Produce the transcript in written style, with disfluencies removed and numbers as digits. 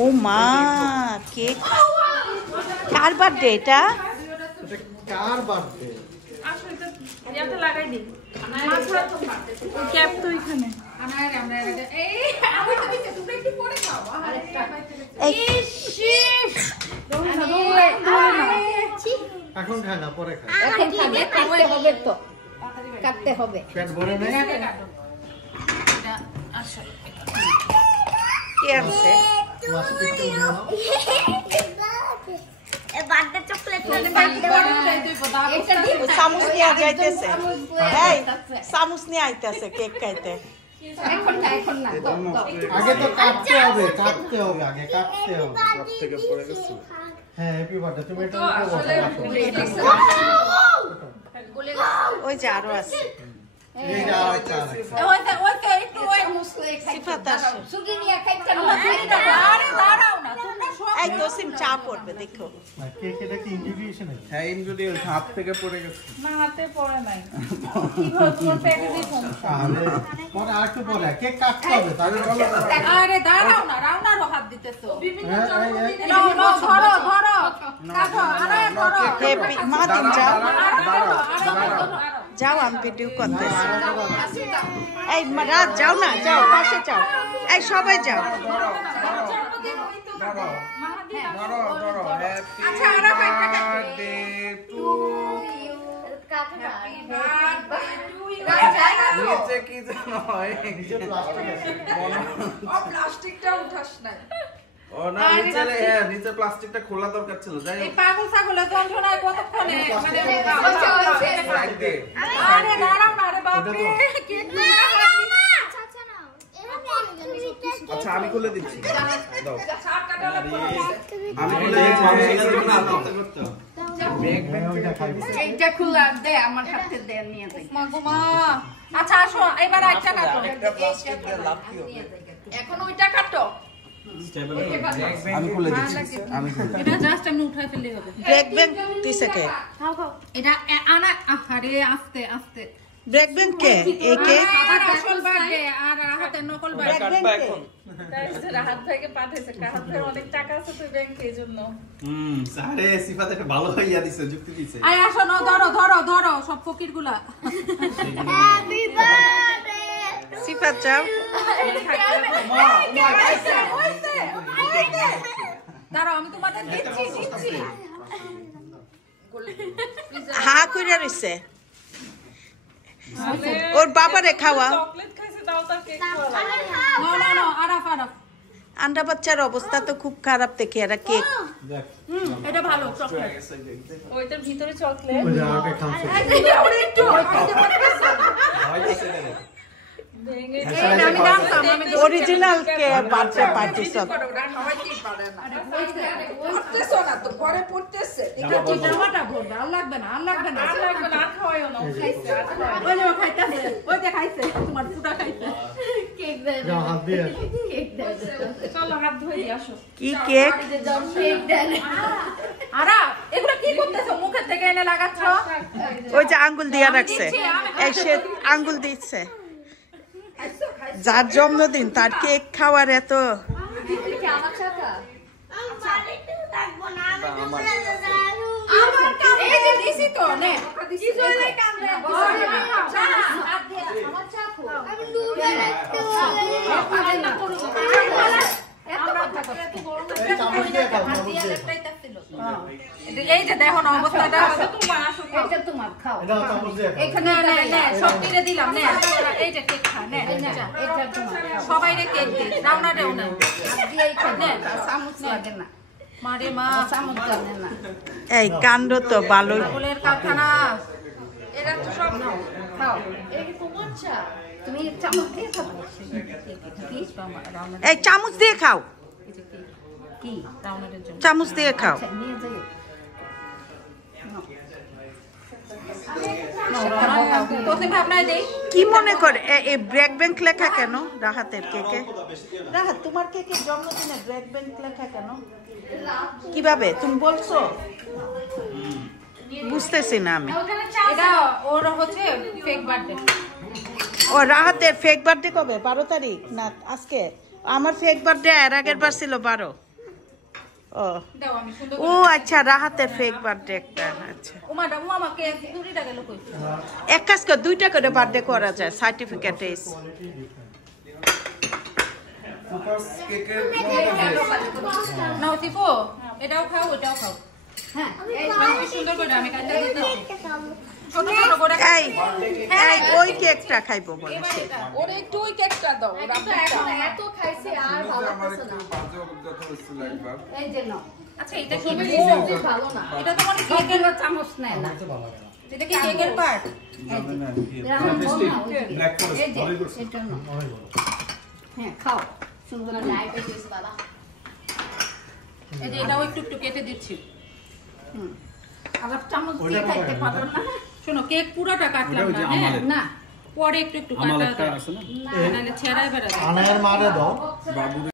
ও মা কেক কার বার্থডে এটা? কার বার্থডে? আসলে এটা লাগাই দিই। মাছরা তো ক্যাপ তো এখানে। আনারে আমরা এই আমি তো দিতে তুমি একটু পরে খাও। আরেকটা। ইস এখন খায় না পরে খায়। এখন খাবে কাটতে হবে তো কাটতে হবে পেট ভরে নেই। এটা আসলে কে আনছে? প্লাস্টিকটা উঠিয়ে নাও। বার্থডে চকলেট ও চামচ নিয়ে যাইতেছে। এই চামচ নিয়ে আইতেছে কেক খাইতে। এখন না এখন না আগে তো কাটতে হবে আগে কাটতে হবে। সব থেকে পড়ে গেছে। হ্যাঁ হ্যাপি বার্থডে তুমি এটা ওই যে আরো আছে। এই যা আচ্ছা ওই তো একটু ওই মুসলে সিফাত আসে। সুগি নিয়ে খাইতে না আরে দাঁড়াও না তোমরা সব এই তোসিম চা পড়বে দেখো। কেক এটা কি ইনগ্রেডিয়েন্ট আছে? হ্যাঁ ইনগ্রেডিয়েন্ট হাত থেকে পড়ে গেছে। না হাতে পড়ে নাই কিভাবে তোমার প্যাকেজে সমস্যা আরে পরে আর একটু পরে কেক কাটতে হবে তাহলে বলো। আরে দাঁড়াও না রাউন্ডারও হাত দিতেছো বিভিন্ন হ্যাঁ, জনগণকে নাও নাও ধরো ধরো কাটো আরে ধরো হ্যাপি মাদিন যাও আরে যাও আমি ভিডিও করতেছি। এই রাত যাও না যাও পাশে যাও। এই সবাই যাও। ধরো হ্যাপি আচ্ছা, আর একটা বার্থডে টু নিচে কি জানো নিচে প্লাস্টিক আছে। প্লাস্টিকটা উঠাস না ও না নিচে হ্যাঁ নিচে প্লাস্টিকটা খোলা দরকার ছিল যাই এই পাগল ছাগলের যন্ত্রণায় কতক্ষণে মানে সাইড দে আরে দাঁড়াও না রে বাপ রে কেক আচ্ছা আমি খুলে দিচ্ছি দাও আমি আমি খুলে দিচ্ছি হ্যাঁ ওইটা খাইবো। এইটা খুলে দে আমার হাতে দে নিয়ে দে মাগুমা আচ্ছা আসো এবার একটা কাটো এখন ওইটা কাটো আমি খুলে দিচ্ছি আমি খুলে এটা জাস্ট আমি উঠাই ফেললেই হবে ব্রেক ব্যাংক দিছে কে? এটা আনা আরে আস্তে আস্তে ব্রেক ব্যাংক কে? এই কে? আর আসল বার্থডে আর হাতে নকল ব্রেক বার্থডে ব্যাংক কে? রাহাত ভাইকে পাঠাইছে রাহাত ভাই অনেক টাকা আছে তো ব্যাংকে এইজন্য আরে সিফাত একটা ভালো হইয়া দিছে যুক্তি দিছে আরে আসো না ধরো ধরো ধরো সব ফকিরগুলা হ্যাপি বার্থডে সিফাত যাও। দাঁড়াও আমি তোমাদের দিচ্ছি দিচ্ছি হা কইরা রইছে। ওর বাবারে খাওয়া। চকলেট খাইছে তাও তার কেক খাওয়া না না না আরাফ আরাফ আন্ডা বাচ্চার অবস্থা তো খুব খারাপ দেখে এরা কেক। দেখ এটা ভালো চকলেট ওইটার ভিতরে চকলেট ওই যে আগে খামছে। ভেঙে আমি জানতাম আমি অরিজিনাল কে বার্থডে পার্টি সব। পড়তেছো না তো ঘরে পড়তেছে এটা কি জামাটা ভরবে আর লাগবে না আর লাগবে না আর লাগবে না আর খাওয়াইও না খাইছে আর খাওয়াইও ওই যে ও খাইতেছে ওই যে খাইছে তোমার পুরা খাইছে কেক দে যাও হাত দিয়ে। কেক দে চলো হাত ধুয়ে দিয়ে আসো কি কেক? কেক দে আরা এগুলো কি করতেছো মুখের থেকে এনে লাগাচ্ছ ওই যে আঙ্গুল দিয়া রাখছে। এই সে আঙ্গুল দিচ্ছে। যার জন্মদিন তার কেক খাওয়ার এত আমার চাকা আমার কাম এই যে দিছি তো নে কি জন্য কাম রে আমার চাকু আমি দুধ এই চামচ দিয়ে খাও চামচ দিয়ে খাও। এই যে দেখো না অবস্থাটা এটা তোমার খাও এটা চামচ দিয়ে খাও। এখানে নে নে সব দিয়ে দিলাম নে এই যে কেক খা নে এটা তোমার খাও সবাই রে কেক দে রাউনা দেও না দিয়ে এখানে চামচ লাগে না মারে মা চামচ লাগে না এই কাণ্ড তো ভালো। বলের কারখানা এরা তো সব নাও খাও এটা তোমার চা তুমি চামচ দিয়ে খাও এই চামচ দিয়ে খাও। কি রাউনারের জন্য চামচ দিয়ে খাও। আচ্ছা নিয়ে যাই তোতে ভাবনায় দেই কি মনে করে এই ব্রেক ব্যাংক লেখা কেন রাহাতের কেকে? রাহাত তোমার কেকের জন্মদিনে ব্রেক ব্যাংক লেখা কেন? কিভাবে তুমি বলছো? বুঝতেছি না আমি। এটা ওর হচ্ছে ফেক বার্থডে ও রাহাতের ফেক বার্থডে কবে? 12 তারিখ না আজকে? আমার ফেক বার্থডে এর আগের বার ছিল 12 ও দাও আমি সুন্দর ও আচ্ছা রাহাতের ফেক বার্থডে একটা আচ্ছা ওমা দাও আমাকে 20 টাকা লোক কইছে এক কাজ কর 2টা করে বার্থডে করা যায় সার্টিফিকেট এস ফুফাস কেকের কোনটা নাও দিবো এটাও খাও ওটাও খাও হ্যাঁ আমি সুন্দর করে আমি কাটতে দিতে ছোট ছোট করে এই এই ওই কেকটা খাইবো বলে সে। ওরে একটু ওই কেকটা দাও ওরা তো এখন এত খাইছে আর ভালো আমার লাগতেছে একটু না বাজে অভিজ্ঞতা হয়েছিল একবার এই যে নাও আচ্ছা এটা কি তুমি ভালো না এটা তো মানে কেকের কেকের চামচ নেয় না এটা কি কেকের পার্ট এখন বল না ওই যে। ব্ল্যাক ফরেস্ট এই যে, ভালোই করছে এটা নাও। হ্যাঁ খাও সুন্দর ডায়াবেটিস বাবা এই যে এটাও একটু একটু কেটে দিচ্ছি আবার চামচ দিয়ে খাইতে পারো না শোনো কেক পুরোটা কাটলাম না হ্যাঁ না পরে একটু একটু কাটা দাও নাহলে ছেড়াই বেড়া আনায়ের মারে দাও বাবু